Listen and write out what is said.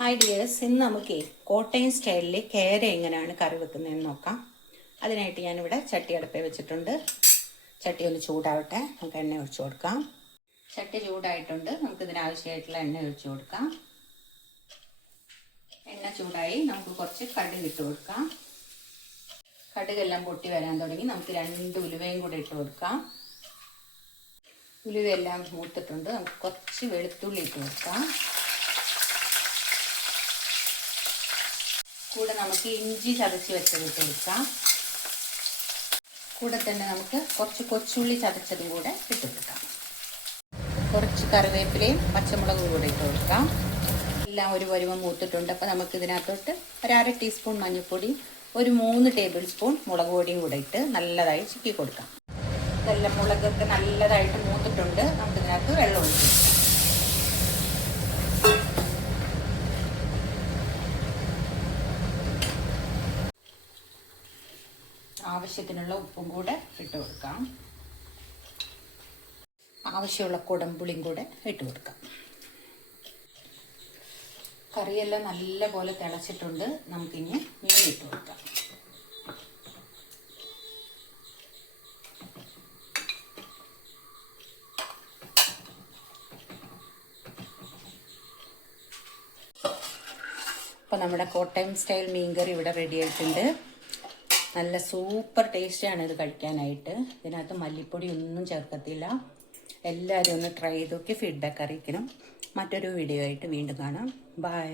Hi dears, ഇന്ന് നമുക്ക് കോട്ടയം സ്റ്റൈലിൽ കേര എങ്ങനെയാണ് കറി വെക്കുന്നതെന്ന് നോക്കാം. അതിനായിട്ട് ഞാനിവിടെ ചട്ടി അടുപ്പേ വെച്ചിട്ടുണ്ട്. ചട്ടി ഒന്ന് ചൂടാവട്ടെ, നമുക്ക് എണ്ണ ഒഴിച്ചു കൊടുക്കാം. ചട്ടി ചൂടായിട്ടുണ്ട്, നമുക്ക് ഇതിനാവശ്യമായിട്ടുള്ള എണ്ണ ഒഴിച്ചു കൊടുക്കാം. എണ്ണ ചൂടായി, നമുക്ക് കുറച്ച് കടുക് ഇട്ട് കൊടുക്കാം. കടുകെല്ലാം പൊട്ടി വരാൻ തുടങ്ങി, നമുക്ക് 2 ഉലുവയും കൂടെ ഇട്ട് കൊടുക്കാം. ഉലുവയെല്ലാം മൂത്തിട്ടുണ്ട്, നമുക്ക് കുറച്ച് വെളുത്തുള്ളി ഇട്ട് കൊടുക്കാം. കൂടെ നമുക്ക് ഇഞ്ചി ചതച്ച് വെച്ചത് ഇട്ട് കൊടുക്കാം. കൂടെ തന്നെ നമുക്ക് കുറച്ച് കൊച്ചുള്ളി ചതച്ചതും കൂടെ ഇട്ട് കൊടുക്കാം. കുറച്ച് കറിവേപ്പിലയും പച്ചമുളകും കൂടെ ഇട്ട് കൊടുക്കാം. എല്ലാം ഒരു വരുവം മൂത്തിട്ടുണ്ട്. അപ്പോൾ നമുക്ക് ഇതിനകത്തോട്ട് 1/2 ടീസ്പൂൺ മഞ്ഞൾപ്പൊടി, ഒരു 3 ടേബിൾ സ്പൂൺ മുളക് പൊടിയും കൂടെ ഇട്ട് നല്ലതായി ചിക്കി കൊടുക്കാം. ഇതെല്ലാം മുളകൊക്കെ നല്ലതായിട്ട് മൂത്തിട്ടുണ്ട്. നമുക്കിതിനകത്ത് വെള്ളം ഒഴിച്ചു. ആവശ്യത്തിനുള്ള ഉപ്പും കൂടെ ഇട്ട് കൊടുക്കാം. ആവശ്യമുള്ള കുടംപുളിയും കൂടെ ഇട്ട് കൊടുക്കാം. കറിയെല്ലാം നല്ലപോലെ തിളച്ചിട്ടുണ്ട്. നമുക്കിനി മീൻ ഇട്ട് കൊടുക്കാം. അപ്പോൾ നമ്മുടെ കോട്ടയം സ്റ്റൈൽ മീൻകറി ഇവിടെ റെഡി ആയിട്ടുണ്ട്. നല്ല സൂപ്പർ ടേസ്റ്റാണ് ഇത് കഴിക്കാനായിട്ട്. ഇതിനകത്ത് മല്ലിപ്പൊടി ഒന്നും ചേർക്കത്തില്ല. എല്ലാവരും ഒന്ന് ട്രൈ ചെയ്ത് നോക്കി ഫീഡ്ബാക്ക് അറിയിക്കണം. മറ്റൊരു വീഡിയോ ആയിട്ട് വീണ്ടും കാണാം. ബൈ.